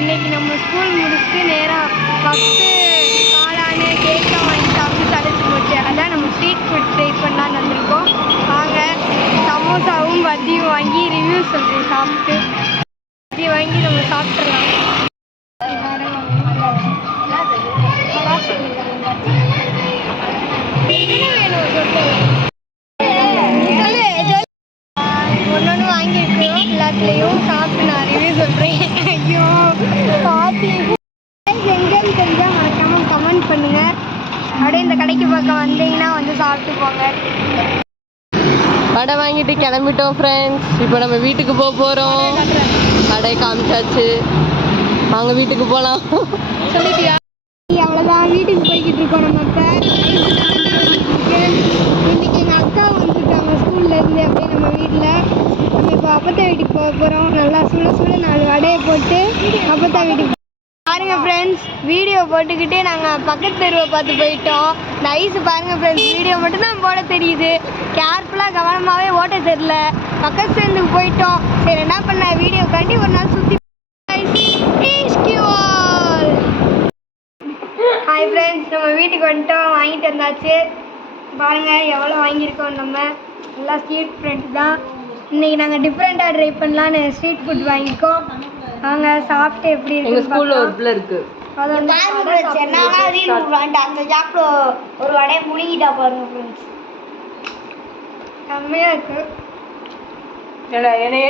இன்னைக்கு நம்ம ஸ்கூல் முடிச்சுட்டு நேராக பப்ஸு காளானு கேக்கெலாம் வாங்கி சாப்பிட்டு சடைச்சு போச்சு. அதான் நம்ம ஸ்ட்ரீட் ஃபுட் ட்ரை பண்ணலான்னு வந்திருக்கோம். வாங்க சமோசாவும் பஜ்ஜியும் வாங்கி ரிவ்யூ சொல்கிறேன். சாப்பிட்டு பஜ்ஜி வாங்கி நம்ம சாப்பிட்றலாம். ஒன்று வாங்கியிருக்கோம். எல்லாத்துலேயும் சாப்பிட்டு நான் ரிவ்யூ சொல்கிறேன். ஐயோ பார்த்து எங்கேன்னு தெரிஞ்சால் மறக்காமல் கமெண்ட் பண்ணுங்கள். அப்படியே இந்த கடைக்கு பக்கம் வந்தீங்கன்னா வந்து சாப்பிட்டு போங்க. வடை வாங்கிட்டு கிளம்பிட்டோம் ஃப்ரெண்ட்ஸ். இப்போ நம்ம வீட்டுக்கு போக போகிறோம். கடை காமிச்சாச்சு, அவங்க வீட்டுக்கு போகலாம். சொல்லிட்டியா? அவ்வளோதான், வீட்டுக்கு போய்கிட்டு இருக்கோம். நம்ம இப்போ இன்னைக்கு எங்கள் அக்கா வந்துருக்காங்க ஸ்கூல்லேருந்து. அப்படியே நம்ம வீட்டில் நம்ம இப்போ அப்பத்தா வீட்டுக்கு போக போகிறோம். நல்லா சுட 4 வடையை போட்டு அப்பத்தா வீட்டுக்கு பாருங்க ஃப்ரெண்ட்ஸ். வீடியோ போட்டுக்கிட்டே நாங்கள் பக்கத்து தெருவை பார்த்து போயிட்டோம். இந்த ஐஸ் பாருங்கள் ஃப்ரெண்ட்ஸ், வீடியோ மட்டும்தான் போட தெரியுது. கேர்ஃபுல்லாக கவனமாகவே ஓட்ட தெரில. பக்கத்து சேர்ந்துக்கு போயிட்டோம். சரி என்ன பண்ண, வீடியோ காண்டி ஒரு நாள் சுற்றி. ஹாய் ஃப்ரெண்ட்ஸ், நம்ம வீட்டுக்கு வந்துட்டோம். வாங்கிட்டு வந்தாச்சு. பாருங்கள் எவ்வளோ வாங்கியிருக்கோம். நம்ம நல்லா ஸ்ட்ரீட் ஃபுட் தான். இன்றைக்கி நாங்கள் டிஃப்ரெண்ட்டாக ட்ரை பண்ணலான்னு ஸ்ட்ரீட் ஃபுட் வாங்கியிருக்கோம். வாங்க சாப்பிட்டு எப்படி இருக்கு. எங்கள் ஸ்கூலில் ஒரு பிள்ளை இருக்குது. அது வந்து அந்த ஜாப்பில் ஒரு வடையை முழுங்கிட்டா பாருங்க ஃப்ரெண்ட்ஸ், செம்மையாக இருக்குது. என்னை